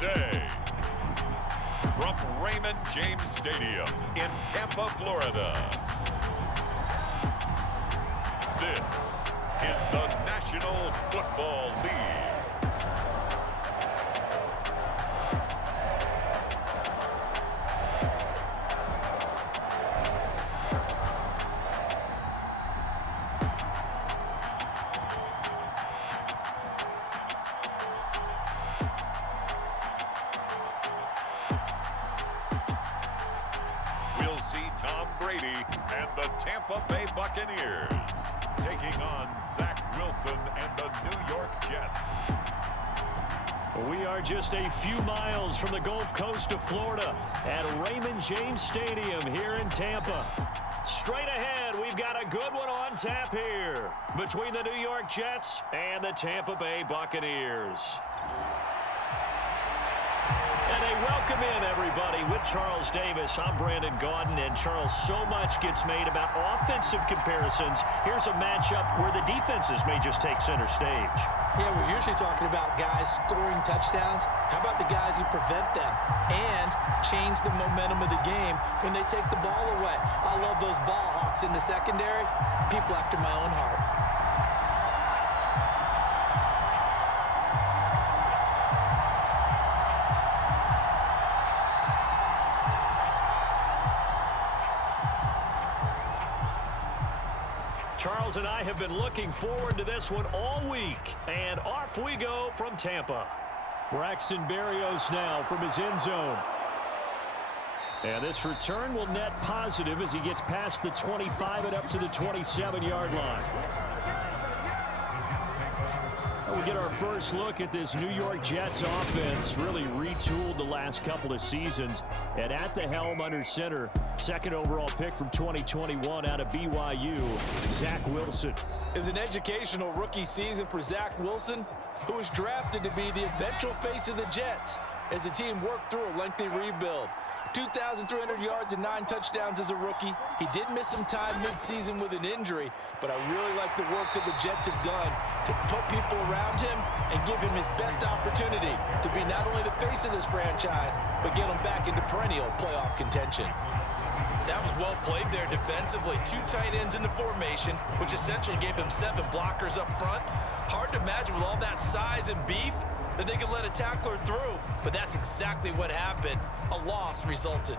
today, from Raymond James Stadium in Tampa, Florida, this is the National Football League. We'll see Tom Brady and the Tampa Bay Buccaneers taking on Zach Wilson and the New York Jets. We are just a few miles from the Gulf Coast of Florida at Raymond James Stadium here in Tampa. Straight ahead, we've got a good one on tap here between the New York Jets and the Tampa Bay Buccaneers. And a welcome in, everybody, with Charles Davis. I'm Brandon Gaudin, and Charles, so much gets made about offensive comparisons. Here's a matchup where the defenses may just take center stage. Yeah, we're usually talking about guys scoring touchdowns. How about the guys who prevent them and change the momentum of the game when they take the ball away? I love those ball hawks in the secondary. People after my own heart. Charles and I have been looking forward to this one all week, and off we go from Tampa. Braxton Berrios now from his end zone. And this return will net positive as he gets past the 25 and up to the 27-yard line. We get our first look at this New York Jets offense, really retooled the last couple of seasons. And at the helm under center, second overall pick from 2021 out of BYU, Zach Wilson. It was an educational rookie season for Zach Wilson, who was drafted to be the eventual face of the Jets as the team worked through a lengthy rebuild. 2,300 yards and 9 touchdowns as a rookie. He did miss some time midseason with an injury, but I really like the work that the Jets have done to put people around him and give him his best opportunity to be not only the face of this franchise, but get him back into perennial playoff contention. That was well played there defensively. 2 tight ends in the formation, which essentially gave him 7 blockers up front. Hard to imagine with all that size and beef that they could let a tackler through, but that's exactly what happened. A loss resulted.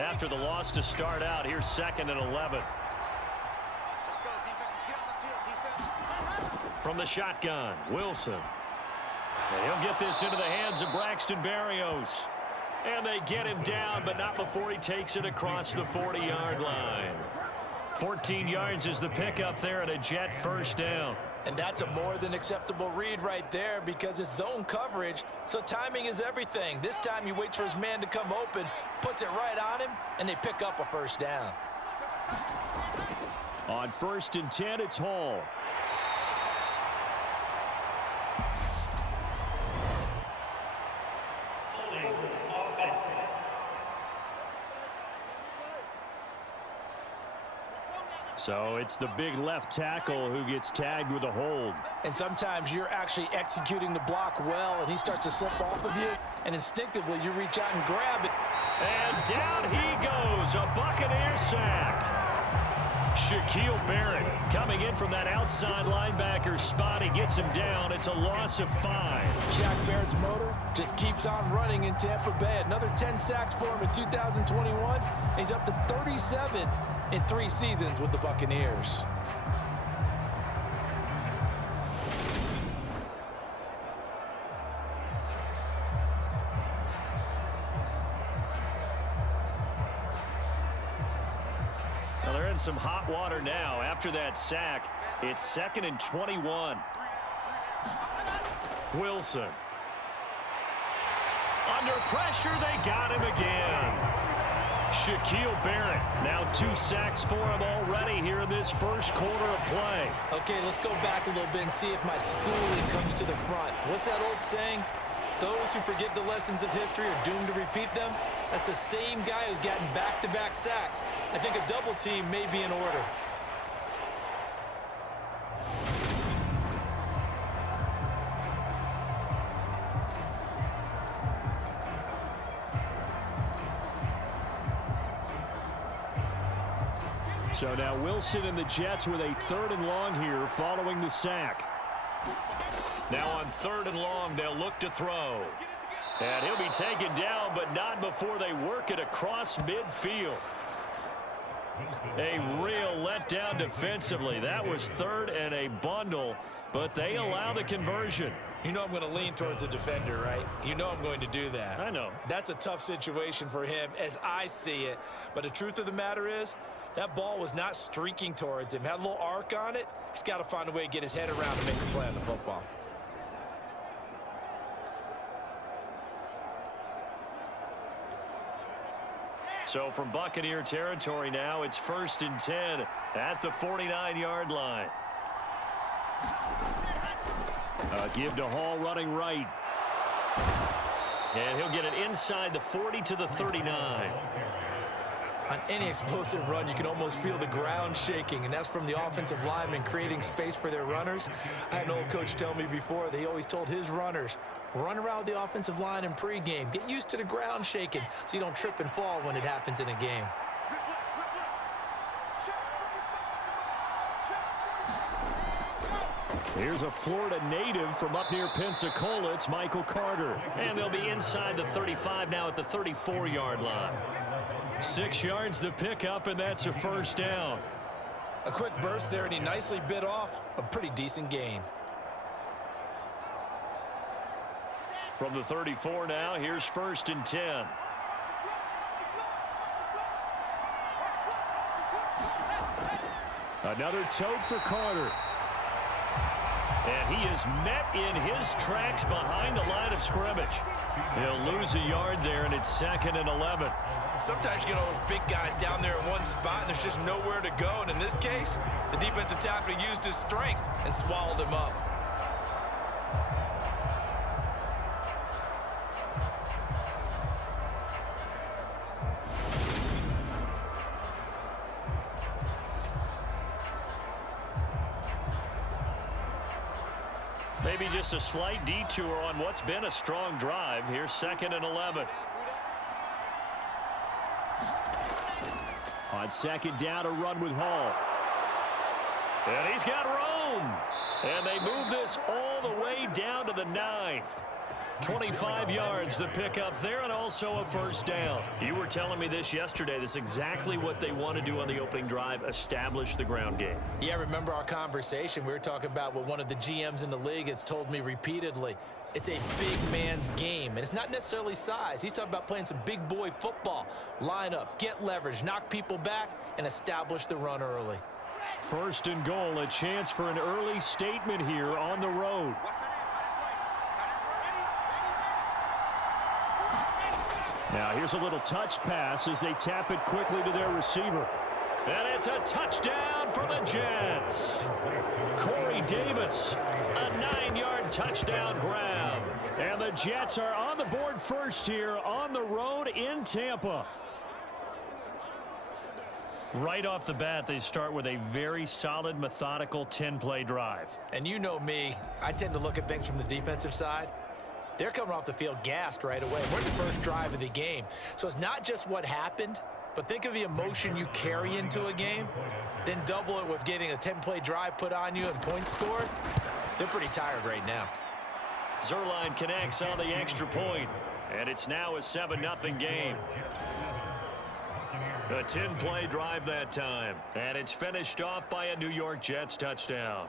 After the loss to start out, here's 2nd and 11. Let's go, defense. Let's get on the field, defense. From the shotgun, Wilson. And he'll get this into the hands of Braxton Berrios. And they get him down, but not before he takes it across the 40-yard line. 14 yards is the pickup there and a Jet first down. And that's a more than acceptable read right there because it's zone coverage, so timing is everything. This time he waits for his man to come open, puts it right on him, and they pick up a first down. On 1st and 10, it's Hall. So it's the big left tackle who gets tagged with a hold. And sometimes you're actually executing the block well, and he starts to slip off of you, and instinctively you reach out and grab it. And down he goes, a Buccaneer sack. Shaquille Barrett coming in from that outside linebacker spot. He gets him down. It's a loss of 5. Shaq Barrett's motor just keeps on running in Tampa Bay. Another 10 sacks for him in 2021. He's up to 37 in 3 seasons with the Buccaneers. Well, they're in some hot water now. After that sack, it's 2nd and 21. Wilson. Under pressure, they got him again. Shaquille Barrett, now 2 sacks for him already here in this first quarter of play. Okay, let's go back a little bit and see if my schooling comes to the front. What's that old saying? those who forget the lessons of history are doomed to repeat them, that's the same guy who's gotten back-to-back sacks. I think a double team may be in order. So now Wilson and the Jets with a 3rd and long here following the sack. Now on 3rd and long, they'll look to throw. And he'll be taken down, but not before they work it across midfield. A real letdown defensively. That was 3rd and a bundle, but they allow the conversion. You know I'm going to lean towards the defender, right? You know I'm going to do that. I know. That's a tough situation for him as I see it. But the truth of the matter is, that ball was not streaking towards him. Had a little arc on it. He's got to find a way to get his head around and make a play on the football. So from Buccaneer territory now, it's 1st and 10 at the 49-yard line. Give to Hall running right. And he'll get it inside the 40 to the 39. On any explosive run, you can almost feel the ground shaking, and that's from the offensive linemen creating space for their runners. I had an old coach tell me before, that he always told his runners, run around the offensive line in pregame. Get used to the ground shaking so you don't trip and fall when it happens in a game. Here's a Florida native from up near Pensacola. It's Michael Carter. And they'll be inside the 35 now at the 34-yard line. 6 yards the pickup, and that's a 1st down. A quick burst there, and he nicely bit off a pretty decent gain. From the 34 now, here's 1st and 10. Another tote for Carter. And he is met in his tracks behind the line of scrimmage. He'll lose a yard there, and it's 2nd and 11. Sometimes you get all those big guys down there in one spot, and there's just nowhere to go. And in this case, the defensive tackle used his strength and swallowed him up. Maybe just a slight detour on what's been a strong drive. Here's 2nd and 11. On 2nd down, a run with Hall. And he's got room. And they move this all the way down to the 9. 25 yards the pickup there, and also a 1st down. You were telling me this yesterday. This is exactly what they want to do on the opening drive, establish the ground game. Yeah, remember our conversation. We were talking about what one of the GMs in the league has told me repeatedly. It's a big man's game, and it's not necessarily size. He's talking about playing some big boy football. Line up, get leverage, knock people back, and establish the run early. 1st and goal, a chance for an early statement here on the road. Now here's a little touch pass as they tap it quickly to their receiver. And it's a touchdown for the Jets. Corey Davis, a 9-yard touchdown grab. And the Jets are on the board first here on the road in Tampa. Right off the bat, they start with a very solid, methodical 10-play drive. And you know me, I tend to look at things from the defensive side. They're coming off the field gassed right away. We're in the first drive of the game. So it's not just what happened, but think of the emotion you carry into a game, then double it with getting a 10-play drive put on you and points scored. They're pretty tired right now. Zuerlein connects on the extra point, and it's now a 7-0 game. A 10-play drive that time, and it's finished off by a New York Jets touchdown.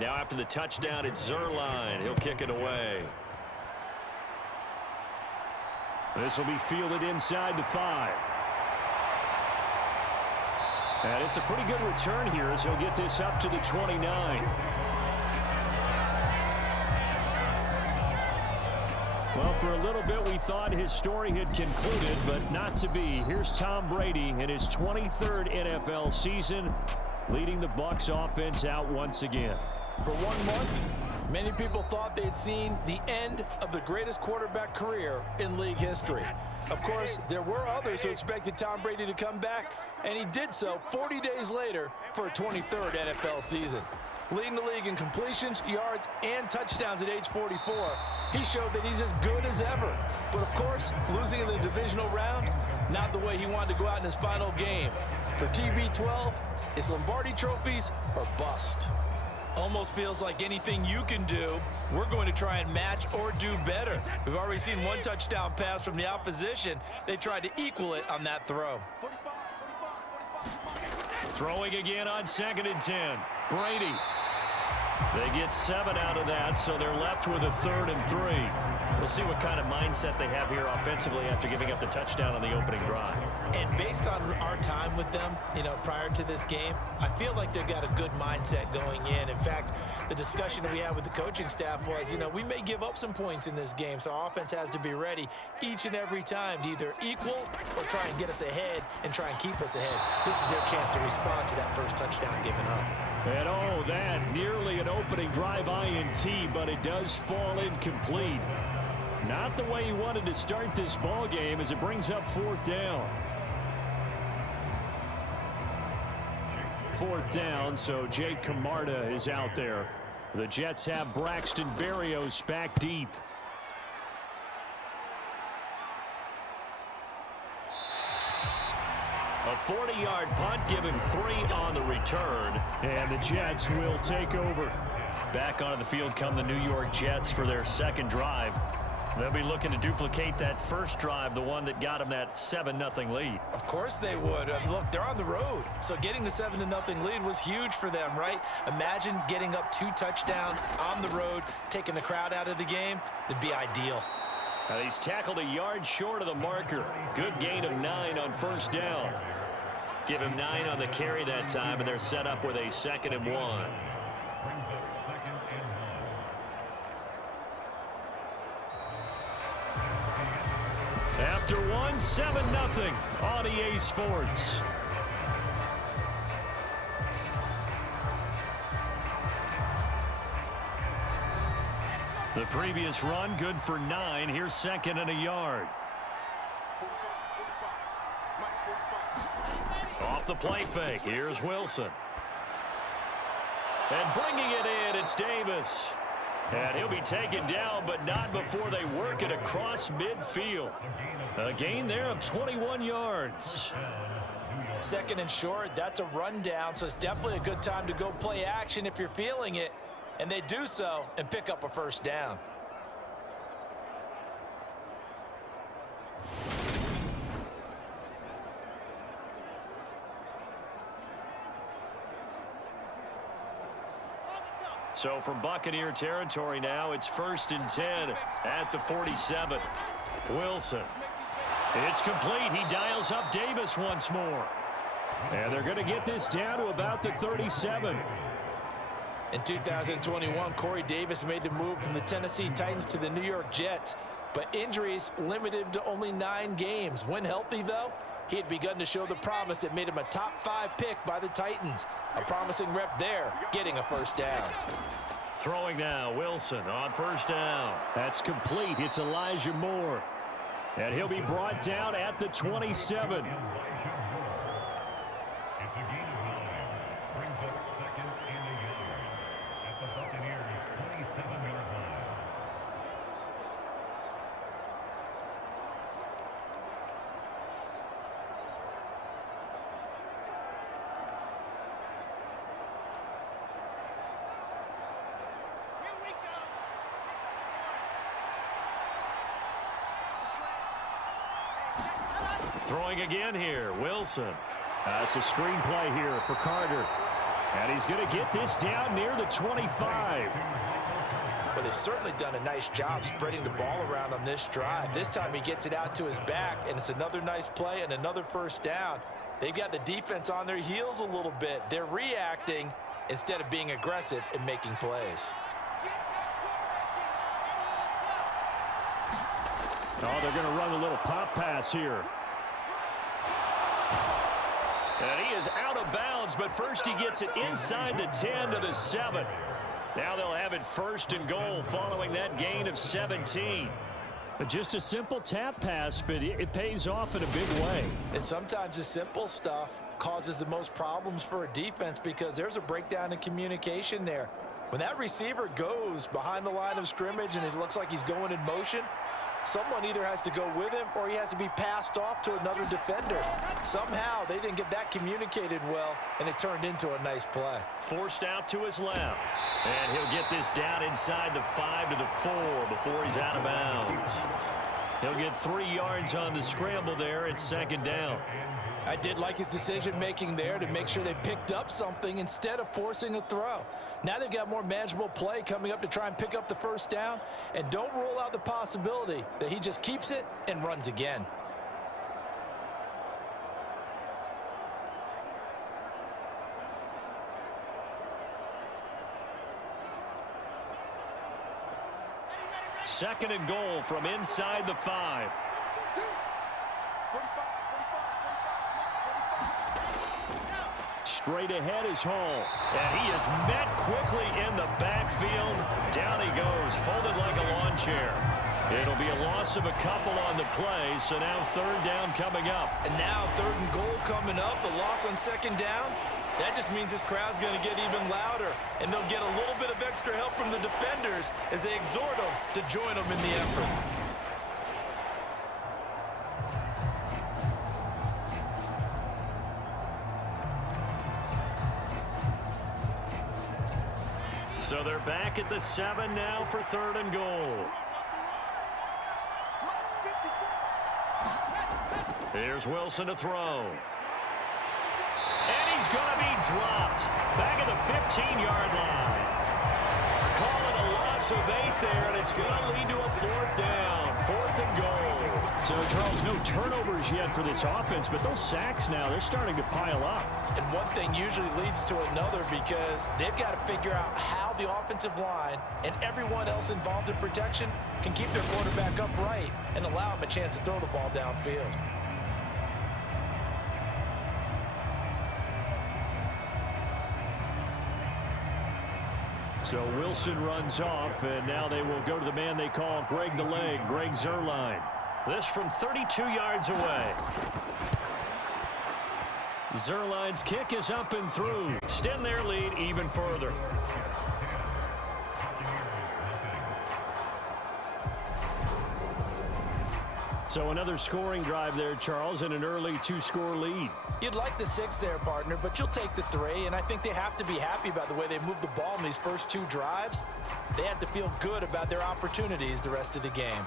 Now after the touchdown, it's Zuerlein. He'll kick it away. This will be fielded inside the 5. And it's a pretty good return here as he'll get this up to the 29. Well, for a little bit, we thought his story had concluded, but not to be. Here's Tom Brady in his 23rd NFL season, leading the Bucs offense out once again. For 1 month, many people thought they'd seen the end of the greatest quarterback career in league history. Of course, there were others who expected Tom Brady to come back, and he did so 40 days later for a 23rd NFL season. Leading the league in completions, yards, and touchdowns at age 44, he showed that he's as good as ever. But of course, losing in the divisional round, not the way he wanted to go out in his final game. For TB12, it's Lombardi trophies or bust. Almost feels like anything you can do, we're going to try and match or do better. We've already seen one touchdown pass from the opposition. They tried to equal it on that throw. Throwing again on 2nd and 10. Brady. They get 7 out of that, so they're left with a 3rd and 3. We'll see what kind of mindset they have here offensively after giving up the touchdown on the opening drive. And based on our time with them, prior to this game, I feel like they've got a good mindset going in. In fact, the discussion that we had with the coaching staff was, we may give up some points in this game, so our offense has to be ready each and every time to either equal or try and get us ahead and try and keep us ahead. This is their chance to respond to that first touchdown given up. And that nearly an opening drive INT, but it does fall incomplete. Not the way he wanted to start this ball game as it brings up 4th down. 4th down, so Jake Camarda is out there. The Jets have Braxton Berrios back deep. A 40-yard punt, given 3 on the return, and the Jets will take over. Back onto the field come the New York Jets for their 2nd drive. They'll be looking to duplicate that first drive, the one that got them that 7-0 lead. Of course they would. Look, they're on the road, so getting the 7-0 lead was huge for them, right? Imagine getting up 2 touchdowns on the road, taking the crowd out of the game. It'd be ideal. Now he's tackled a yard short of the marker. Good gain of 9 on 1st down. Give him 9 on the carry that time, and they're set up with a 2nd and 1. After 1, 7-0 on EA Sports. The previous run good for 9. Here's 2nd and a yard. Off the play fake. Here's Wilson. And bringing it in, it's Davis. And he'll be taken down, but not before they work it across midfield. A gain there of 21 yards. 2nd and short, that's a rundown, so it's definitely a good time to go play action if you're feeling it. And they do so and pick up a 1st down. So from Buccaneer territory now, it's 1st and 10 at the 47. Wilson. It's complete. He dials up Davis once more. And they're going to get this down to about the 37. In 2021, Corey Davis made the move from the Tennessee Titans to the New York Jets, but injuries limited him to only 9 games. When healthy, though, he had begun to show the promise that made him a top 5 pick by the Titans. A promising rep there, getting a 1st down. Throwing now, Wilson on 1st down. That's complete. It's Elijah Moore. And he'll be brought down at the 27. It's a gain of 9. Brings up 2nd and a yard at the Buccaneers' 27-yard line. Here we go. 6-4. Throwing again here, Wilson. That's a screenplay here for Carter. And he's going to get this down near the 25. Well, they've certainly done a nice job spreading the ball around on this drive. This time he gets it out to his back, and it's another nice play and another 1st down. They've got the defense on their heels a little bit. They're reacting instead of being aggressive and making plays. Oh, they're going to run a little pop pass here. And he is out of bounds, but first he gets it inside the 10 to the 7. Now they'll have it 1st and goal following that gain of 17. Just a simple tap pass, but it pays off in a big way. And sometimes the simple stuff causes the most problems for a defense because there's a breakdown in communication there. When that receiver goes behind the line of scrimmage and it looks like he's going in motion, someone either has to go with him or he has to be passed off to another defender. Somehow they didn't get that communicated well, and it turned into a nice play. Forced out to his left. And he'll get this down inside the 5 to the 4 before he's out of bounds. He'll get 3 yards on the scramble there at 2nd down. I did like his decision-making there to make sure they picked up something instead of forcing a throw. Now they've got more manageable play coming up to try and pick up the 1st down, and don't rule out the possibility that he just keeps it and runs again. Second and goal from inside the 5. Straight ahead is Hall. And he is met quickly in the backfield. Down he goes, folded like a lawn chair. It'll be a loss of a couple on the play, so now 3rd down coming up. And now 3rd and goal coming up, the loss on 2nd down. That just means this crowd's going to get even louder, and they'll get a little bit of extra help from the defenders as they exhort them to join them in the effort. So they're back at the 7 now for 3rd and goal. Here's Wilson to throw. And he's going to be dropped back at the 15-yard line. Call it a loss of 8 there, and it's going to lead to a 4th down, 4th and goal. So, Charles, no turnovers yet for this offense, but those sacks now, they're starting to pile up. And one thing usually leads to another because they've got to figure out how the offensive line and everyone else involved in protection can keep their quarterback upright and allow him a chance to throw the ball downfield. So Wilson runs off, and now they will go to the man they call Greg the Leg, Greg Zuerlein. This from 32 yards away. Zuerlein's kick is up and through. Extend their lead even further. So another scoring drive there, Charles, and an early 2-score lead. You'd like the 6 there, partner, but you'll take the 3, and I think they have to be happy about the way they moved the ball in these first 2 drives. They have to feel good about their opportunities the rest of the game.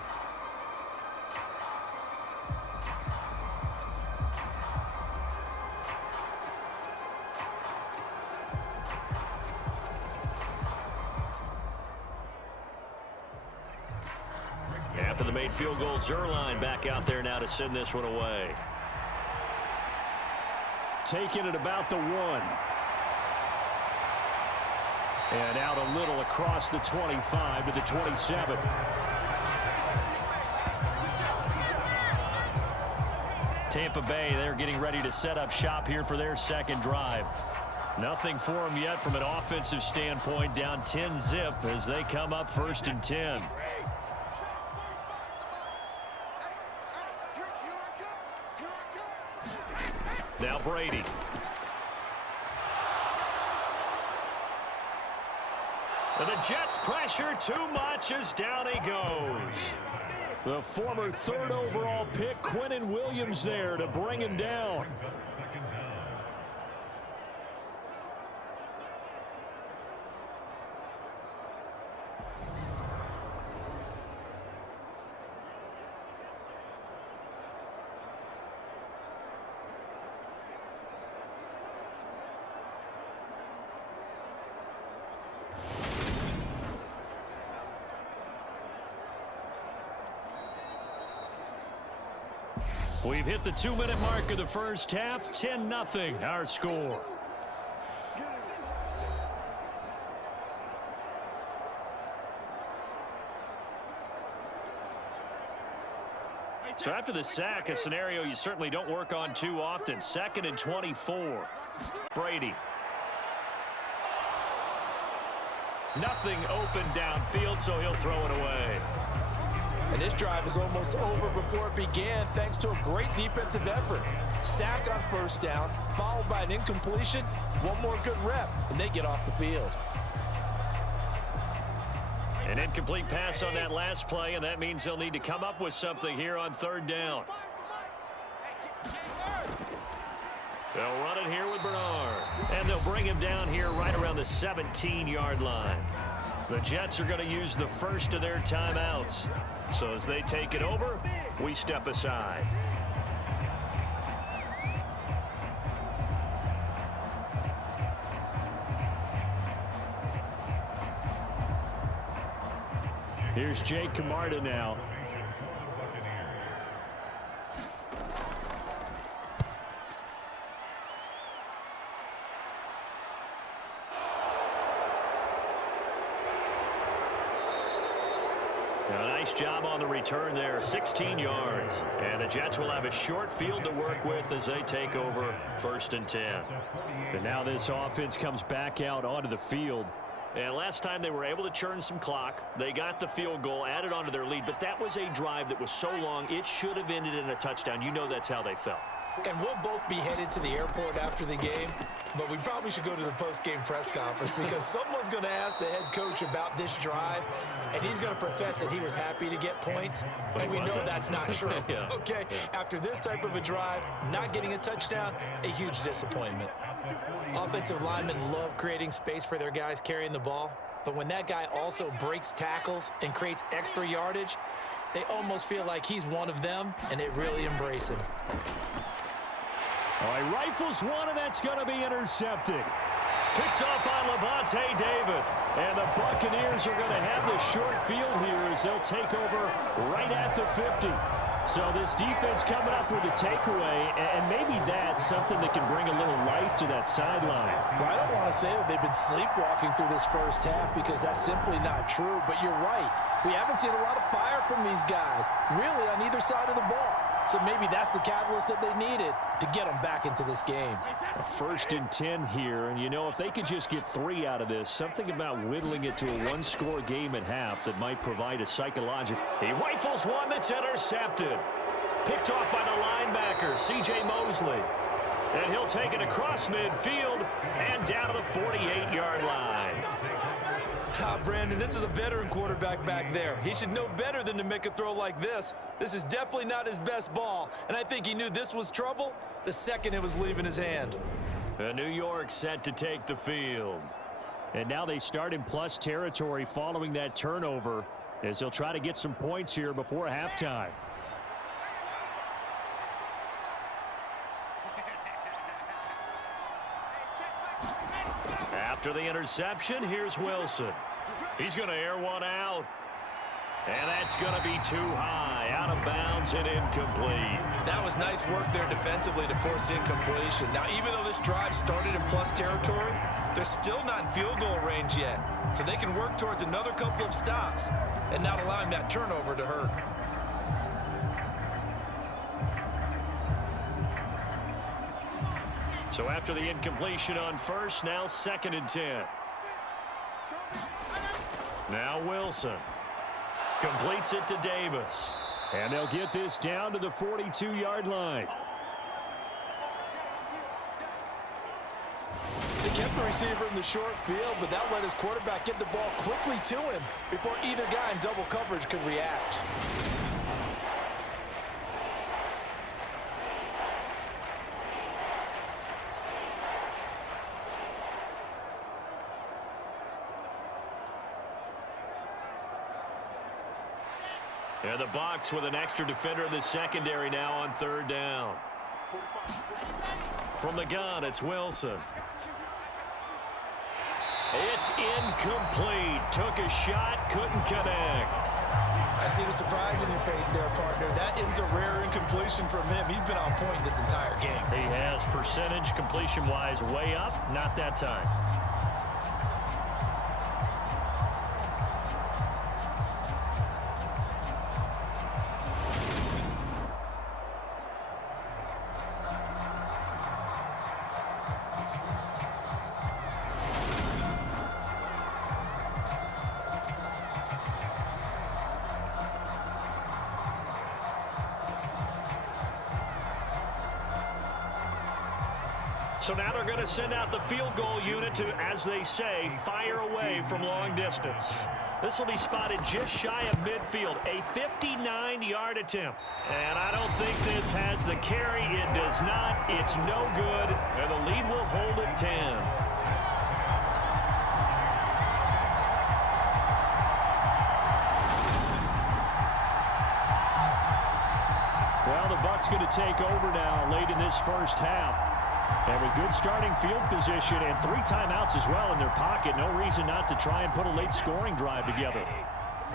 After the made field goal, Zuerlein back out there now to send this one away. Taking it about the 1. And out a little across the 25 to the 27. Tampa Bay, they're getting ready to set up shop here for their 2nd drive. Nothing for them yet from an offensive standpoint, down 10-zip as they come up 1st and 10. Now Brady. And the Jets pressure too much as down he goes. The former 3rd overall pick, Quinnen Williams, there to bring him down. We've hit the 2-minute mark of the first half. 10-0 our score. So after the sack, a scenario you certainly don't work on too often. 2nd and 24. Brady. Nothing open downfield, so he'll throw it away. And this drive is almost over before it began thanks to a great defensive effort. Sack on first down, followed by an incompletion. One more good rep, and they get off the field. An incomplete pass on that last play, and that means they'll need to come up with something here on 3rd down. They'll run it here with Bernard. And they'll bring him down here right around the 17-yard line. The Jets are going to use the first of their timeouts. So as they take it over, we step aside. Here's Jake Camarda now. A nice job on the return there, 16 yards. And the Jets will have a short field to work with as they take over 1st and 10. And now this offense comes back out onto the field. And last time they were able to churn some clock. They got the field goal, added onto their lead. But that was a drive that was so long, it should have ended in a touchdown. You know that's how they felt. And we'll both be headed to the airport after the game, but we probably should go to the post-game press conference because someone's going to ask the head coach about this drive, and he's going to profess that he was happy to get points, and we know that's not true. Yeah. Okay, after this type of a drive, not getting a touchdown, a huge disappointment. Offensive linemen love creating space for their guys carrying the ball, but when that guy also breaks tackles and creates extra yardage, they almost feel like he's one of them, and they really embrace him. All right, rifles one, and that's going to be intercepted. Picked up by Levante David. And the Buccaneers are going to have the short field here as they'll take over right at the 50. So this defense coming up with a takeaway, and maybe that's something that can bring a little life to that sideline. Well, I don't want to say that they've been sleepwalking through this first half because that's simply not true, but you're right. We haven't seen a lot of fire from these guys, really on either side of the ball. So maybe that's the catalyst that they needed to get them back into this game. 1st and 10 here, and you know, if they could just get 3 out of this, something about whittling it to a one-score game at half that might provide a psychological. He rifles one that's intercepted. Picked off by the linebacker, C.J. Mosley. And he'll take it across midfield and down to the 48-yard line. Brandon, this is a veteran quarterback back there. He should know better than to make a throw like this. This is definitely not his best ball, and I think he knew this was trouble the second it was leaving his hand. New York set to take the field. And now they start in plus territory following that turnover as they'll try to get some points here before halftime. After the interception, here's Wilson. He's going to air one out. And that's going to be too high, out of bounds and incomplete. That was nice work there defensively to force incompletion. Now, even though this drive started in plus territory, they're still not in field goal range yet. So they can work towards another couple of stops and not allowing that turnover to hurt. So after the incompletion on first, now 2nd and 10. Now Wilson completes it to Davis. And they'll get this down to the 42-yard line. They kept the receiver in the short field, but that let his quarterback get the ball quickly to him before either guy in double coverage could react. And the Bucs with an extra defender in the secondary now on 3rd down. From the gun, it's Wilson. It's incomplete. Took a shot, couldn't connect. I see the surprise in your face there, partner. That is a rare incompletion from him. He's been on point this entire game. He has percentage completion-wise way up, not that time. So now they're going to send out the field goal unit to, as they say, fire away from long distance. This will be spotted just shy of midfield, a 59-yard attempt. And I don't think this has the carry. It does not. It's no good. And the lead will hold at 10. Well, the Bucs going to take over now late in this first half. And with good starting field position and 3 timeouts as well in their pocket, no reason not to try and put a late scoring drive together.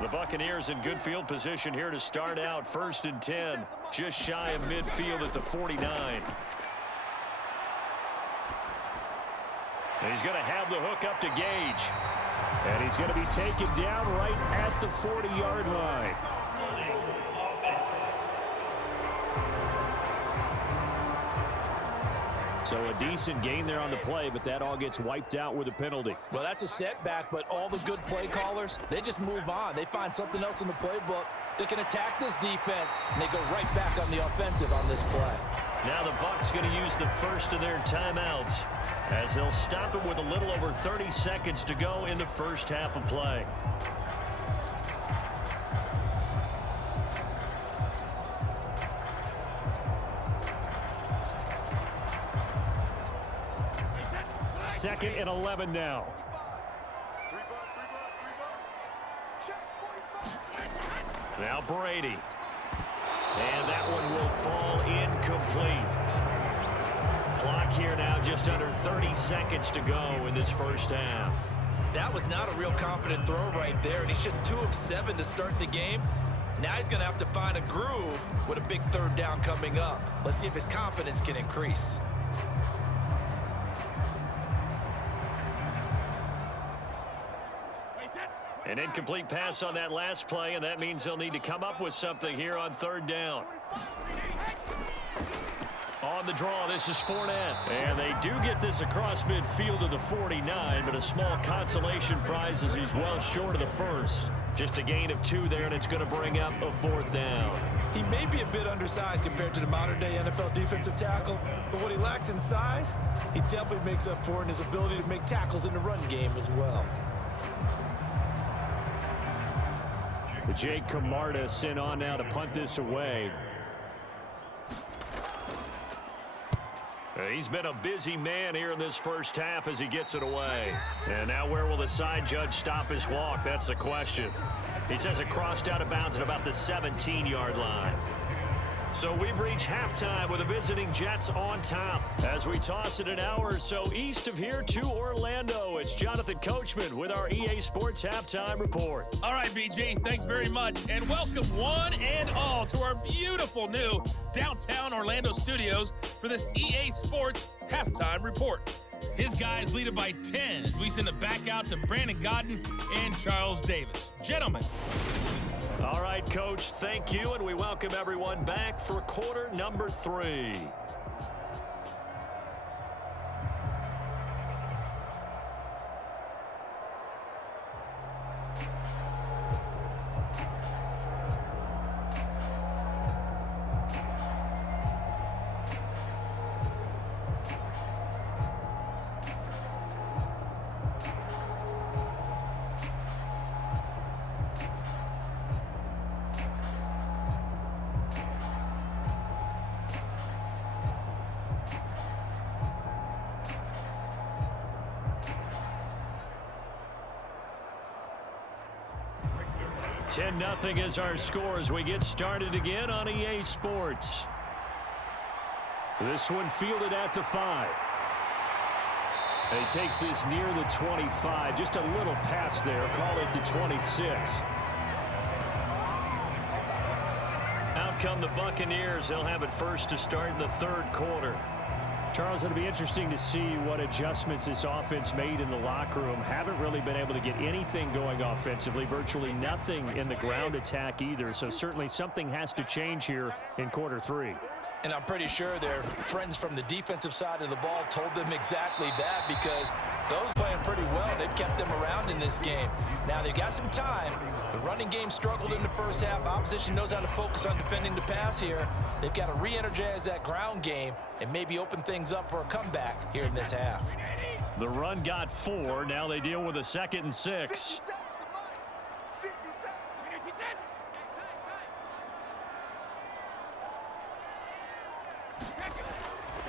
The Buccaneers in good field position here to start out. 1st and 10, just shy of midfield at the 49. And he's going to have the hook up to Gage. And he's going to be taken down right at the 40-yard line. So a decent gain there on the play, but that all gets wiped out with a penalty. Well, that's a setback, but all the good play callers, they just move on. They find something else in the playbook that can attack this defense, and they go right back on the offensive on this play. Now the Bucs going to use the first of their timeouts as they'll stop it with a little over 30 seconds to go in the first half of play. Second and 11 now. Now Brady. And that one will fall incomplete. Clock here now just under 30 seconds to go in this first half. That was not a real confident throw right there, and he's just 2 of 7 to start the game. Now he's going to have to find a groove with a big 3rd down coming up. Let's see if his confidence can increase. An incomplete pass on that last play, and that means they'll need to come up with something here on 3rd down. On the draw, this is Fournette. And they do get this across midfield to the 49, but a small consolation prize as he's well short of the first. Just a gain of 2 there, and it's going to bring up a 4th down. He may be a bit undersized compared to the modern-day NFL defensive tackle, but what he lacks in size, he definitely makes up for in his ability to make tackles in the run game as well. But Jake Camarda sent on now to punt this away. He's been a busy man here in this first half as he gets it away. And now where will the side judge stop his walk? That's the question. He says it crossed out of bounds at about the 17-yard line. So we've reached halftime with the visiting Jets on top. As we toss it an hour or so east of here to Orlando, it's Jonathan Coachman with our EA Sports Halftime Report. All right, BG, thanks very much. And welcome one and all to our beautiful new downtown Orlando studios for this EA Sports Halftime Report. His guys lead it by 10 as we send it back out to Brandon Godden and Charles Davis. Gentlemen. All right, Coach, thank you, and we welcome everyone back for quarter number 3. Nothing is our score as we get started again on EA Sports. This one fielded at the 5. And he takes this near the 25. Just a little pass there. Call it the 26. come the Buccaneers. They'll have it first to start in the third quarter. Charles, it'll be interesting to see what adjustments this offense made in the locker room. Haven't really been able to get anything going offensively, virtually nothing in the ground attack either. So certainly something has to change here in quarter three. And I'm pretty sure their friends from the defensive side of the ball told them exactly that, because those playing pretty well. They've kept them around in this game. Now they've got some time. The running game struggled in the first half. Opposition knows how to focus on defending the pass here. They've got to re-energize that ground game and maybe open things up for a comeback here in this half. The run got 4. Now they deal with a 2nd and 6.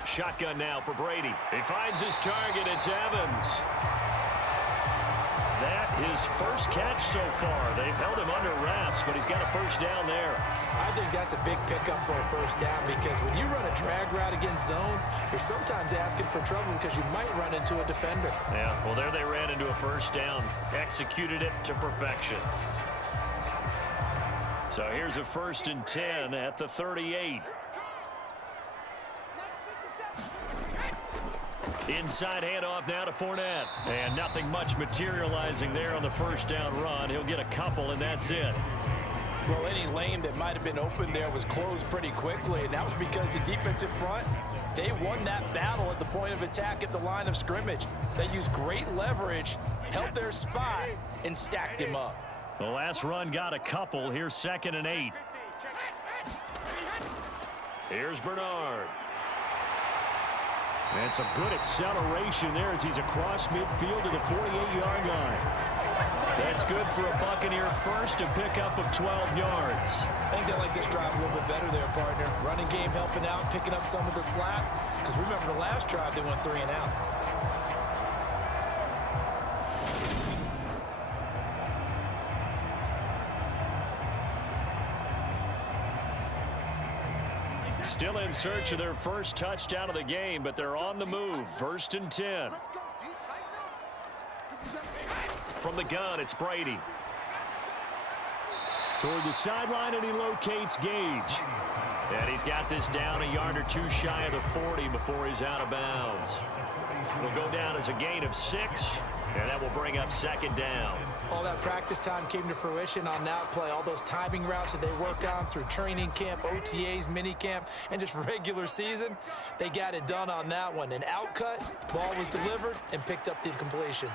Shotgun now for Brady. He finds his target. It's Evans. That his first catch so far. They've held him under wraps, but he's got a first down there. I think that's a big pickup for a first down, because when you run a drag route against zone, you're sometimes asking for trouble because you might run into a defender. Yeah, well, there they ran into a first down. Executed it to perfection. So here's a 1st and 10 at the 38. Inside handoff now to Fournette. And nothing much materializing there on the first down run. He'll get a couple, and that's it. Well, any lane that might have been open there was closed pretty quickly, and that was because the defensive front, they won that battle at the point of attack at the line of scrimmage. They used great leverage, held their spot, and stacked him up. The last run got a couple. Here's 2nd and 8. Here's Bernard. And some good acceleration there as he's across midfield to the 48-yard line. That's good for a Buccaneer first, a pickup of 12 yards. I think they like this drive a little bit better there, partner. Running game helping out, picking up some of the slack. Because remember, the last drive, they went 3 and out. Still in search of their first touchdown of the game, but they're on the move. 1st and 10. From the gun, it's Brady. Toward the sideline, and he locates Gage. And he's got this down a yard or 2 shy of the 40 before he's out of bounds. It'll go down as a gain of 6, and that will bring up 2nd down. All that practice time came to fruition on that play. All those timing routes that they work on through training camp, OTAs, mini camp, and just regular season, they got it done on that one. An outcut, ball was delivered, and picked up the completion.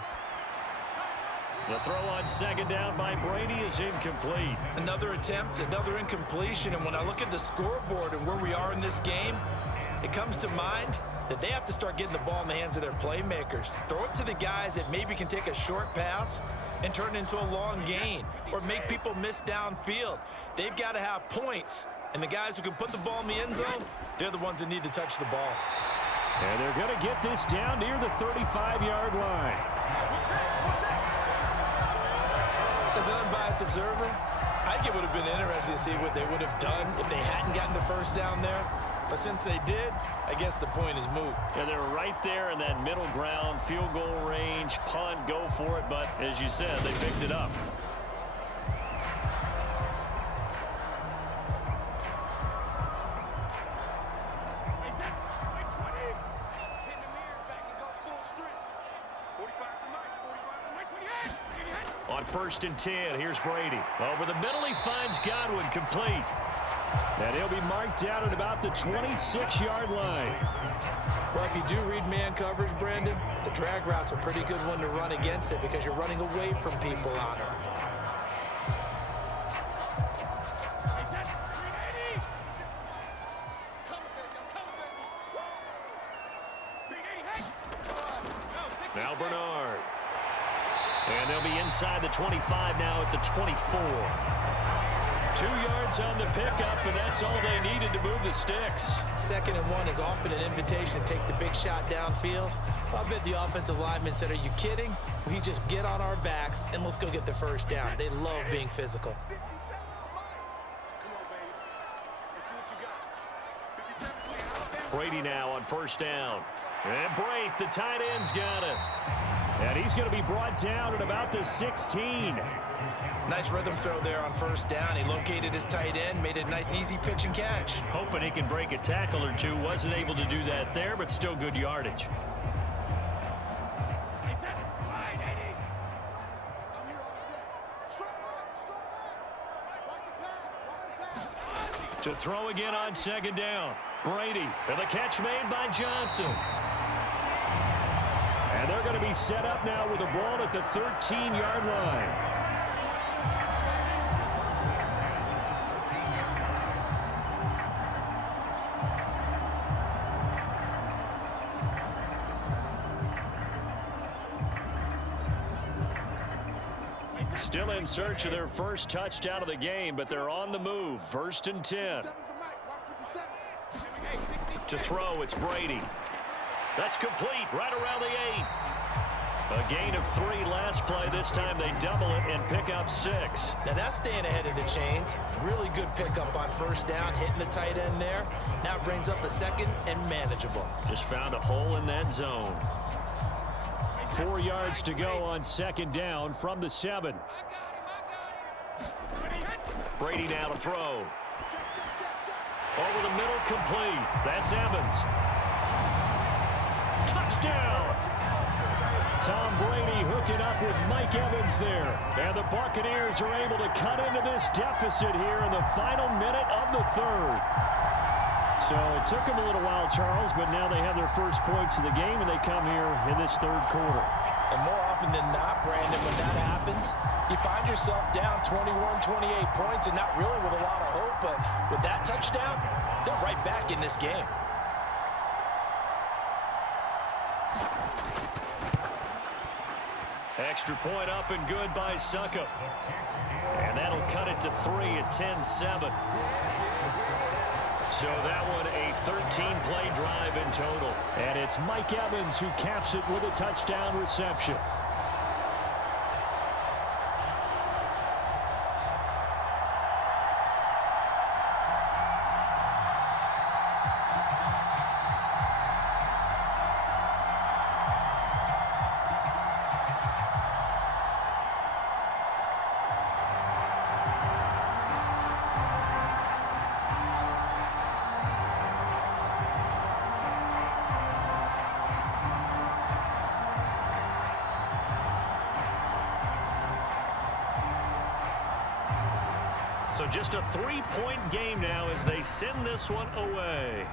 The throw on 2nd down by Brady is incomplete. Another attempt, another incompletion, and when I look at the scoreboard and where we are in this game, it comes to mind that they have to start getting the ball in the hands of their playmakers. Throw it to the guys that maybe can take a short pass and turn it into a long gain, or make people miss downfield. They've got to have points, and the guys who can put the ball in the end zone, they're the ones that need to touch the ball. And they're going to get this down near the 35-yard line. As an unbiased observer, I think it would have been interesting to see what they would have done if they hadn't gotten the first down there. But since they did, I guess the point is moot. Yeah, they're right there in that middle ground, field goal range, punt, go for it. But as you said, they picked it up. On 1st and 10, here's Brady. Over the middle, he finds Godwin, complete. And he'll be marked down at about the 26-yard line. Well, if you do read man coverage, Brandon, the drag route's a pretty good one to run against it because you're running away from people on it. Now Bernard. And they'll be inside the 25 now at the 24. 2 yards on the pickup, and that's all they needed to move the sticks. 2nd and 1 is often an invitation to take the big shot downfield. I bet the offensive lineman said, are you kidding? We just get on our backs, and let's go get the first down. They love being physical. Brady now on 1st down. And break, the tight end's got it. And he's going to be brought down at about the 16. Nice rhythm throw there on first down. He located his tight end, made it a nice easy pitch and catch. Hoping he can break a tackle or two. Wasn't able to do that there, but still good yardage. To throw again on second down. Brady, and the catch made by Johnson. And they're going to be set up now with the ball at the 13-yard line. Still in search of their first touchdown of the game, but they're on the move. 1st and 10. To throw, it's Brady. That's complete right around the 8. A gain of 3 last play. This time they double it and pick up 6. Now that's staying ahead of the chains. Really good pickup on first down, hitting the tight end there. Now it brings up a 2nd and manageable. Just found a hole in that zone. 4 yards to go on 2nd down from the 7. Brady now to throw. Over the middle, complete. That's Evans. Touchdown! Tom Brady hooking up with Mike Evans there. And the Buccaneers are able to cut into this deficit here in the final minute of the 3rd. So it took them a little while, Charles, but now they have their first points of the game, and they come here in this 3rd quarter. And more often than not, Brandon, when that happens, you find yourself down 21, 28 points and not really with a lot of hope, but with that touchdown, they're right back in this game. Extra point up and good by Suckup. And that'll cut it to 3 at 10-7. So that one a 13-play drive in total. And it's Mike Evans who caps it with a touchdown reception. So just a 3-point game now as they send this one away.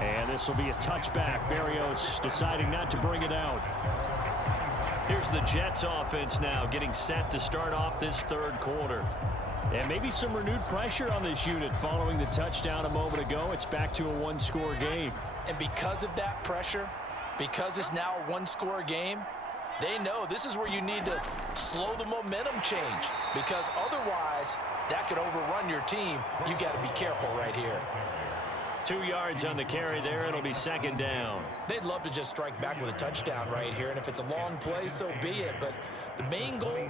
And this will be a touchback. Berrios deciding not to bring it out. Here's the Jets offense now getting set to start off this 3rd quarter. And maybe some renewed pressure on this unit following the touchdown a moment ago. It's back to a 1-score game. And because of that pressure, because it's now a 1-score game, they know this is where you need to slow the momentum change, because otherwise that could overrun your team. You got to be careful right here. 2 yards on the carry there. It'll be 2nd down. They'd love to just strike back with a touchdown right here, and if it's a long play, so be it. But the main goal,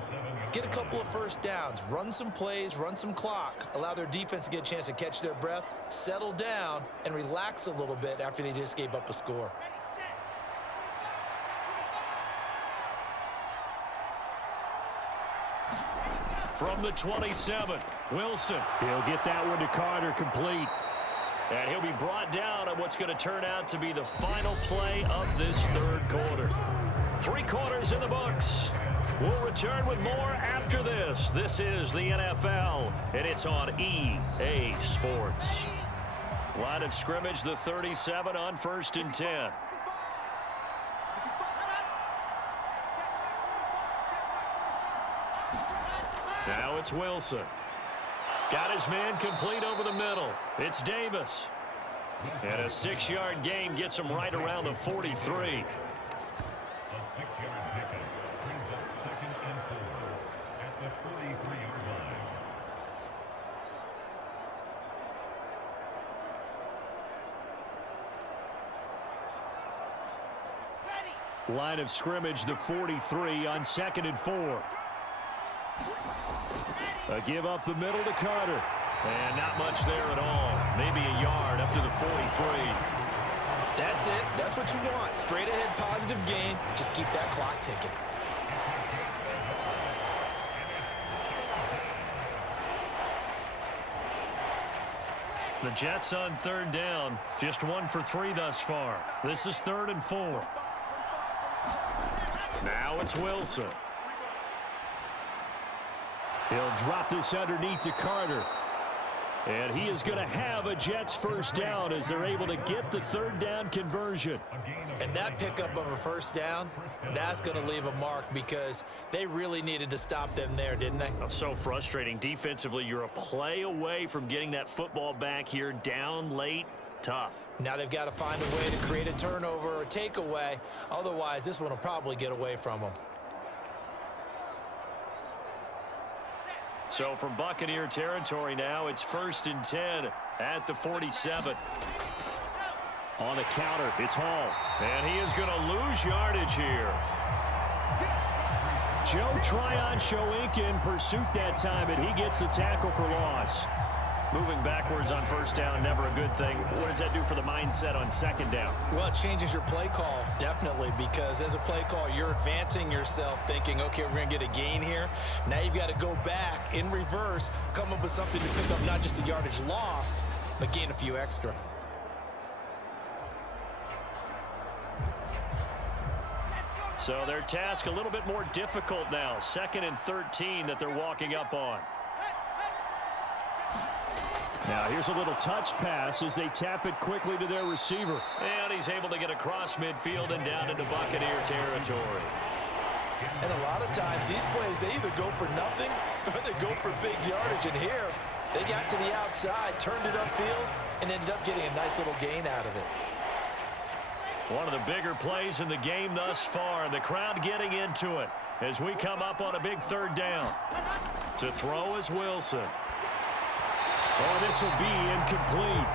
get a couple of first downs, run some plays, run some clock, allow their defense to get a chance to catch their breath, settle down, and relax a little bit after they just gave up a score. From the 27, Wilson. He'll get that one to Carter, complete. And he'll be brought down on what's going to turn out to be the final play of this 3rd quarter. 3 quarters in the books. We'll return with more after this. This is the NFL, and it's on EA Sports. Line of scrimmage, the 37 on 1st and 10. Now it's Wilson. Got his man complete over the middle. It's Davis. And a 6-yard gain gets him right around the 43. A 6-yard pickup brings up 2nd and 4 at the 43-yard line. Line of scrimmage, the 43 on 2nd and 4. A give up the middle to Carter. And not much there at all. Maybe a yard up to the 43. That's it. That's what you want. Straight ahead positive gain. Just keep that clock ticking. The Jets on 3rd down. Just 1 for 3 thus far. This is 3rd and 4. Now it's Wilson. He'll drop this underneath to Carter. And he is going to have a Jets first down as they're able to get the 3rd down conversion. And that pickup of a first down, that's going to leave a mark because they really needed to stop them there, didn't they? Oh, so frustrating. Defensively, you're a play away from getting that football back here down late. Tough. Now they've got to find a way to create a turnover or a takeaway. Otherwise, this one will probably get away from them. So from Buccaneer territory now, it's 1st and 10 at the 47. On the counter, it's Hall. And he is going to lose yardage here. Joe Tryon-Shoyinka in pursuit that time, and he gets the tackle for loss. Moving backwards on 1st down, never a good thing. What does that do for the mindset on 2nd down? Well, it changes your play call, definitely, because as a play call, you're advancing yourself, thinking, okay, we're going to get a gain here. Now you've got to go back in reverse, come up with something to pick up not just the yardage lost, but gain a few extra. So their task a little bit more difficult now. 2nd and 13 that they're walking up on. Now here's a little touch pass as they tap it quickly to their receiver. And he's able to get across midfield and down into Buccaneer territory. And a lot of times these plays, they either go for nothing or they go for big yardage. And here, they got to the outside, turned it upfield, and ended up getting a nice little gain out of it. One of the bigger plays in the game thus far. The crowd getting into it as we come up on a big 3rd down. To throw is Wilson. Oh, this will be incomplete.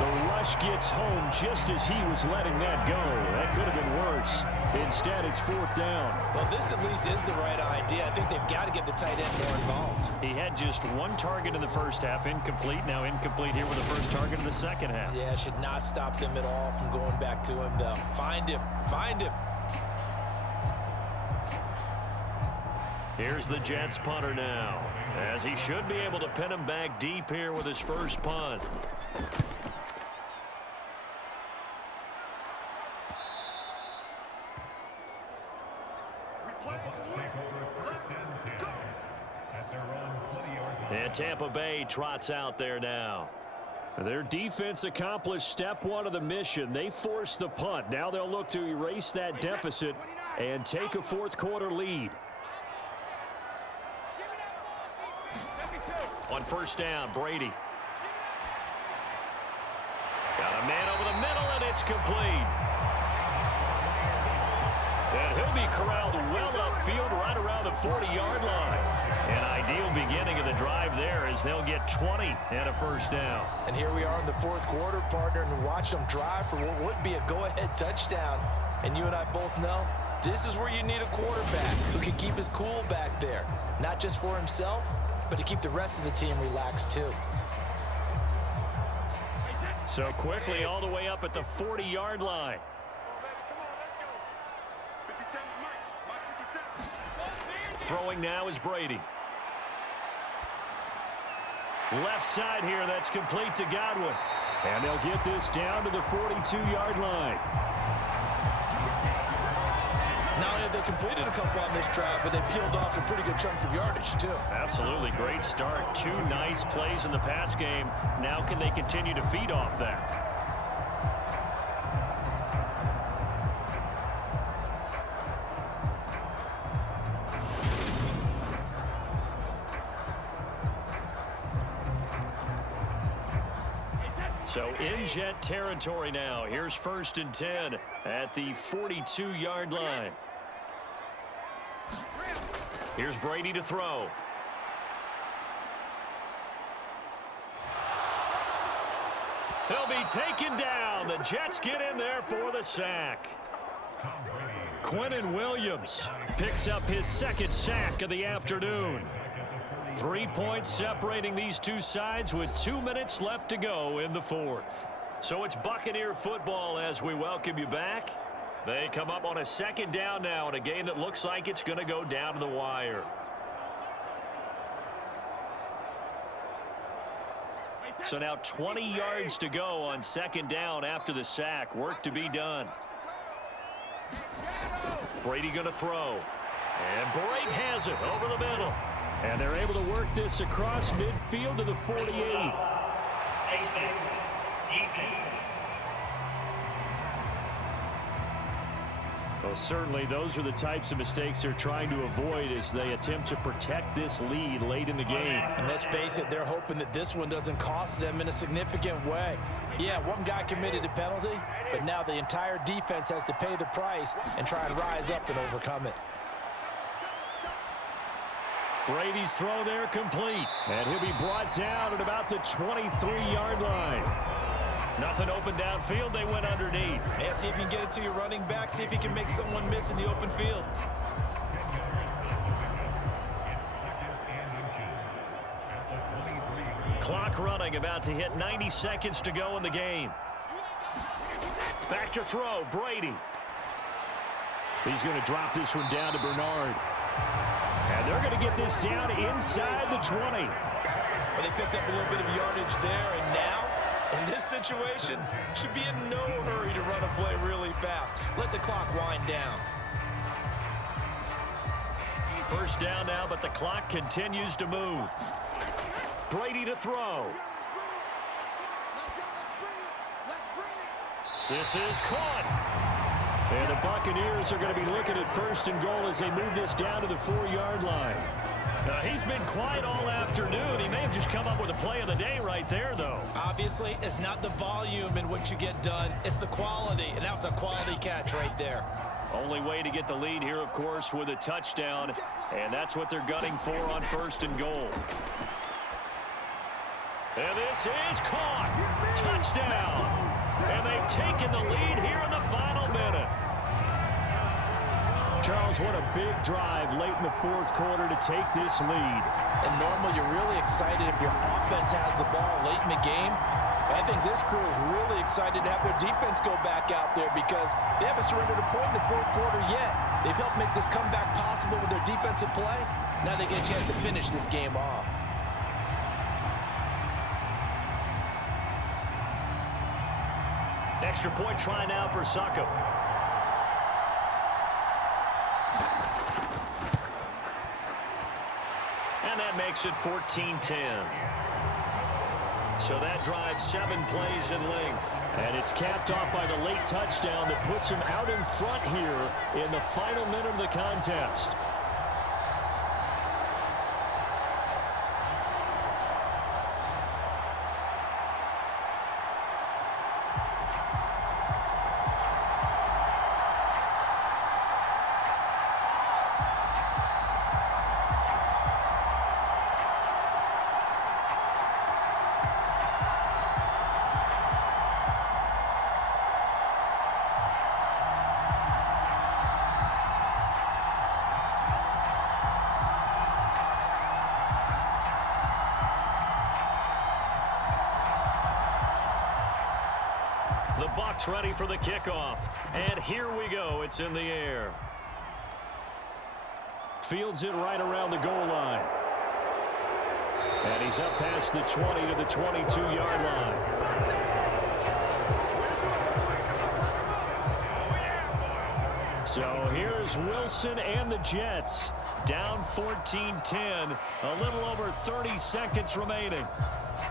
The rush gets home just as he was letting that go. That could have been worse. Instead, it's 4th down. Well, this at least is the right idea. I think they've got to get the tight end more involved. He had just 1 target in the first half, incomplete. Now incomplete here with the first target in the second half. Yeah, should not stop them at all from going back to him, though. Find him. Find him. Here's the Jets punter now, as he should be able to pin him back deep here with his first punt. And Tampa Bay trots out there now. Their defense accomplished step 1 of the mission. They forced the punt. Now they'll look to erase that deficit and take a 4th quarter lead. On 1st down, Brady. Got a man over the middle, and it's complete. And he'll be corralled well upfield right around the 40-yard line. An ideal beginning of the drive there as they'll get 20 and a 1st down. And here we are in the 4th quarter, partner, and watch them drive for what would be a go-ahead touchdown. And you and I both know this is where you need a quarterback who can keep his cool back there, not just for himself, but to keep the rest of the team relaxed too. So quickly all the way up at the 40-yard line. Throwing now is Brady. Left side here, that's complete to Godwin. And they'll get this down to the 42-yard line. Not only have they completed a couple on this drive, but they peeled off some pretty good chunks of yardage, too. Absolutely. Great start. 2 nice plays in the pass game. Now can they continue to feed off that? So in Jet territory now. Here's 1st and 10 at the 42-yard line. Here's Brady to throw. He'll be taken down. The Jets get in there for the sack. Quinnen Williams picks up his 2nd sack of the afternoon. 3 points separating these two sides with 2 minutes left to go in the fourth. So it's Buccaneer football as we welcome you back. They come up on a second down now in a game that looks like it's going to go down to the wire. So now 20 yards to go on second down after the sack. Work to be done. Brady going to throw. And Brady has it over the middle. And they're able to work this across midfield to the 48. Well, certainly those are the types of mistakes they're trying to avoid as they attempt to protect this lead late in the game. And let's face it, they're hoping that this one doesn't cost them in a significant way. Yeah, one guy committed a penalty, but now the entire defense has to pay the price and try and rise up and overcome it. Brady's throw there complete. And he'll be brought down at about the 23-yard line. Nothing open downfield. They went underneath. Yeah, see if you can get it to your running back. See if you can make someone miss in the open field. Clock running, about to hit 90 seconds to go in the game. Back to throw, Brady. He's going to drop this one down to Bernard. And they're going to get this down inside the 20. Well, they picked up a little bit of yardage there, and now, in this situation, should be in no hurry to run a play really fast. Let the clock wind down. First down now, but the clock continues to move. Brady to throw. This is caught. And the Buccaneers are going to be looking at first and goal as they move this down to the 4-yard line. He's been quiet all afternoon. He may have just come up with a play of the day right there, though. Obviously, it's not the volume in what you get done. It's the quality, and that was a quality catch right there. Only way to get the lead here, of course, with a touchdown, and that's what they're gunning for on first and goal. And this is caught. Touchdown. And they've taken the lead here in the final minute. Charles, what a big drive late in the fourth quarter to take this lead. And normally you're really excited if your offense has the ball late in the game. But I think this crew is really excited to have their defense go back out there because they haven't surrendered a point in the fourth quarter yet. They've helped make this comeback possible with their defensive play. Now they get a chance to finish this game off. Extra point try now for Suckup. And that makes it 14-10. So that drives 7 plays in length. And it's capped off by the late touchdown that puts him out in front here in the final minute of the contest. The Bucs ready for the kickoff. And here we go. It's in the air. Fields it right around the goal line. And he's up past the 20 to the 22-yard line. So here's Wilson and the Jets. Down 14-10. A little over 30 seconds remaining.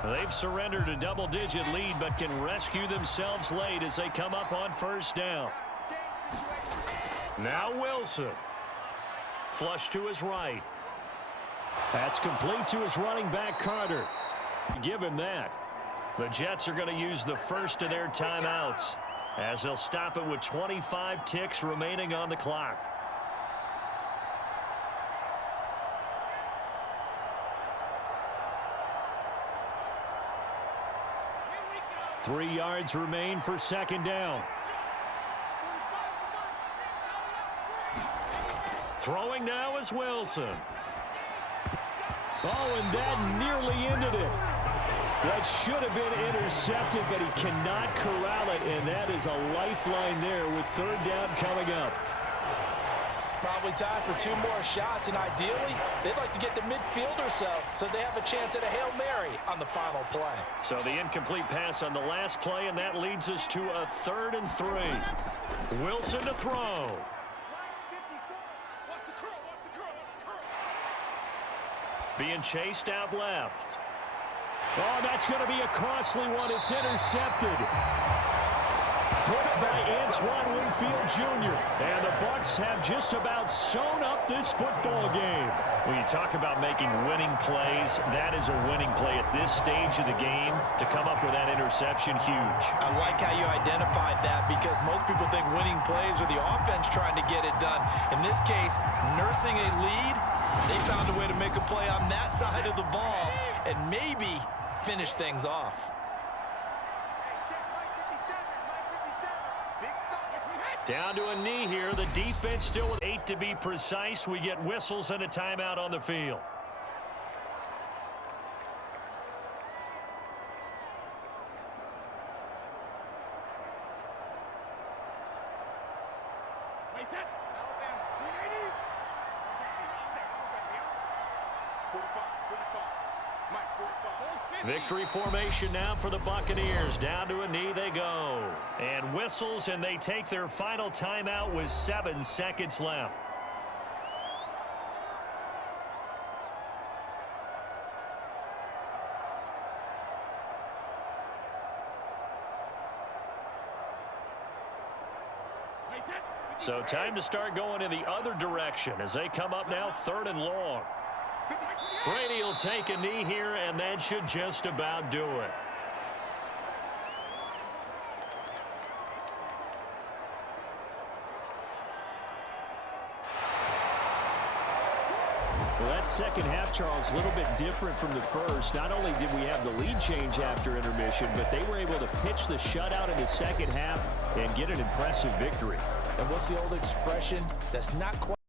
They've surrendered a double-digit lead but can rescue themselves late as they come up on first down. Now Wilson. Flush to his right. That's complete to his running back, Carter. Give him that. The Jets are going to use the first of their timeouts as they'll stop it with 25 ticks remaining on the clock. Here we go. 3 yards remain for second down. Throwing now is Wilson. Oh, and that nearly ended it. That should have been intercepted, but he cannot corral it, and that is a lifeline there with third down coming up. Probably time for 2 more shots, and ideally, they'd like to get to midfield or so they have a chance at a Hail Mary on the final play. So the incomplete pass on the last play, and that leads us to a 3rd and 3. Wilson to throw. Being chased out left. Oh, that's going to be a costly one. It's intercepted. Blocked by Antoine Winfield Jr. And the Bucs have just about sewn up this football game. When you talk about making winning plays, that is a winning play at this stage of the game. To come up with that interception, huge. I like how you identified that because most people think winning plays are the offense trying to get it done. In this case, nursing a lead, they found a way to make a play on that side of the ball and maybe finish things off. Down to a knee here. The defense still with 8 to be precise. We get whistles and a timeout on the field. Victory formation now for the Buccaneers. Down to a knee they go. And whistles, and they take their final timeout with 7 seconds left. So time to start going in the other direction as they come up now 3rd and long. Brady will take a knee here, and that should just about do it. Well, that second half, Charles, a little bit different from the first. Not only did we have the lead change after intermission, but they were able to pitch the shutout in the second half and get an impressive victory. And what's the old expression? That's not quite